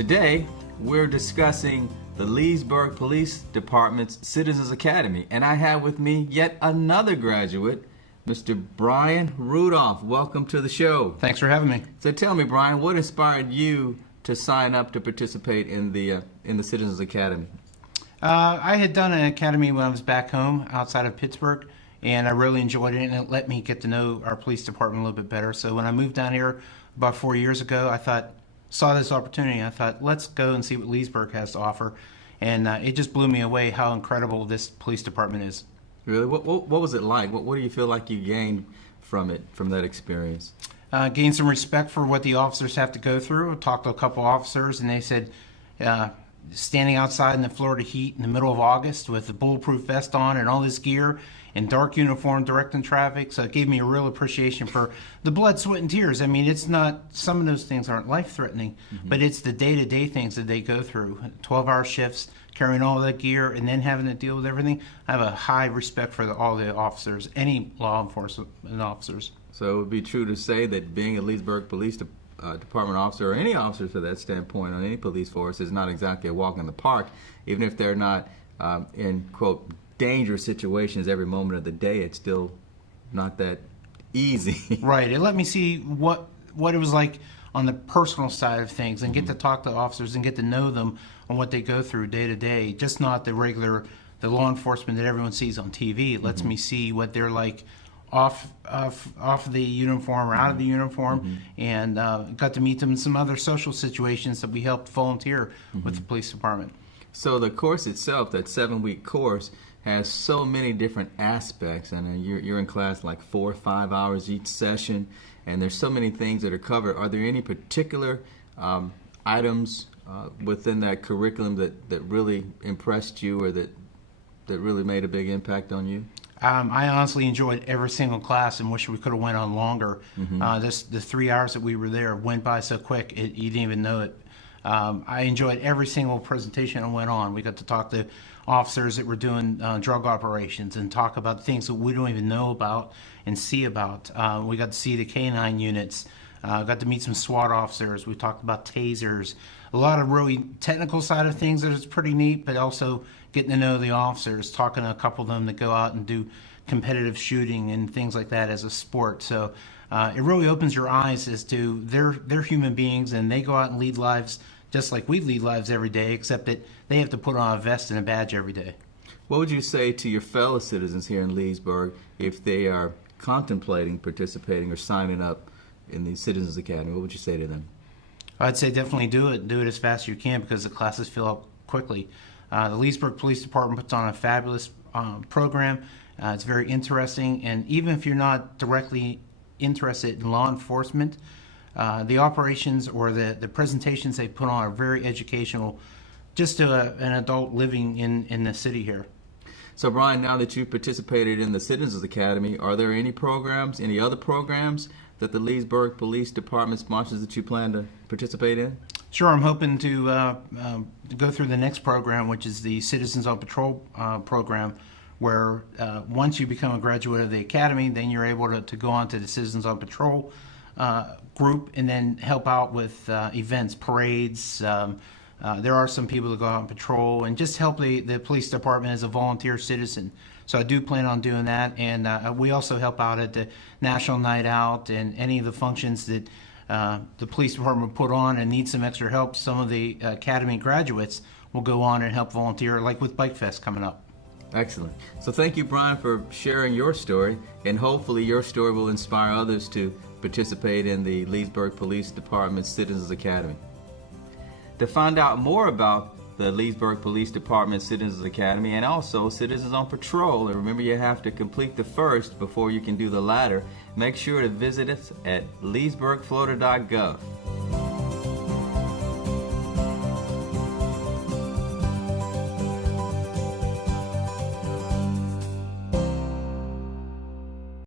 Today, we're discussing the Leesburg Police Department's Citizens Academy, and I have with me yet another graduate, Mr. Brian Rudolph. Welcome to the show. Thanks for having me. So tell me, Brian, what inspired you to sign up to participate in the Citizens Academy? I had done an academy when I was back home outside of Pittsburgh, and I really enjoyed it, and it let me get to know our police department a little bit better. So when I moved down here about 4 years ago, saw this opportunity. I thought, let's go and see what Leesburg has to offer, and it just blew me away how incredible this police department is. Really? What was it like? What do you feel like you gained from that experience? Gained some respect for what the officers have to go through. I talked to a couple officers, and they said, standing outside in the Florida heat in the middle of August with a bulletproof vest on and all this gear and dark uniform directing traffic, so it gave me a real appreciation for the blood, sweat, and tears. I mean, it's not, some of those things aren't life-threatening, but it's the day-to-day things that they go through. 12-hour shifts, carrying all that gear, and then having to deal with everything. I have a high respect for all the officers, any law enforcement officers. So it would be true to say that being a Leesburg Police Department officer, or any officer to that standpoint on any police force, is not exactly a walk in the park, even if they're not in, quote, dangerous situations every moment of the day. It's still not that easy. Right. It let me see what it was like on the personal side of things, and get to talk to officers and get to know them on what they go through day to day, just not the law enforcement that everyone sees on TV. It lets me see what they're like off the uniform or out of the uniform, and got to meet them in some other social situations that we helped volunteer with the police department. So the course itself, that 7-week course, has so many different aspects, and you're in class like 4 or 5 hours each session, and there's so many things that are covered. Are there any particular items within that curriculum that really impressed you, or that really made a big impact on you? I honestly enjoyed every single class and wish we could have went on longer. The 3 hours that we were there went by so quick, you didn't even know it. I enjoyed every single presentation I went on. We got to talk to officers that were doing drug operations and talk about things that we don't even know about and see about. We got to see the K-9 units, got to meet some SWAT officers. We talked about tasers, a lot of really technical side of things that is pretty neat, but also getting to know the officers, talking to a couple of them that go out and do competitive shooting and things like that as a sport. So it really opens your eyes as to they're human beings, and they go out and lead lives just like we lead lives every day, except that they have to put on a vest and a badge every day. What would you say to your fellow citizens here in Leesburg if they are contemplating participating or signing up in the Citizens Academy? What would you say to them? I'd say definitely do it. Do it as fast as you can, because the classes fill up quickly. The Leesburg Police Department puts on a fabulous program. It's very interesting, and even if you're not directly interested in law enforcement, the operations or the presentations they put on are very educational, just to an adult living in the city here. So Brian, now that you've participated in the Citizens Academy, are there any other programs that the Leesburg Police Department sponsors that you plan to participate in? Sure, I'm hoping to go through the next program, which is the Citizens on Patrol program, where once you become a graduate of the academy, then you're able to go on to the Citizens on Patrol group and then help out with events, parades. There are some people that go out on patrol and just help the police department as a volunteer citizen. So I do plan on doing that, and we also help out at the National Night Out and any of the functions that the police department put on and need some extra help. Some of the academy graduates will go on and help volunteer, like with Bike Fest coming up. Excellent. So thank you, Brian, for sharing your story, and hopefully your story will inspire others to participate in the Leesburg Police Department Citizens Academy. To find out more about the Leesburg Police Department Citizens Academy and also Citizens on Patrol, and remember you have to complete the first before you can do the latter, make sure to visit us at leesburgflorida.gov.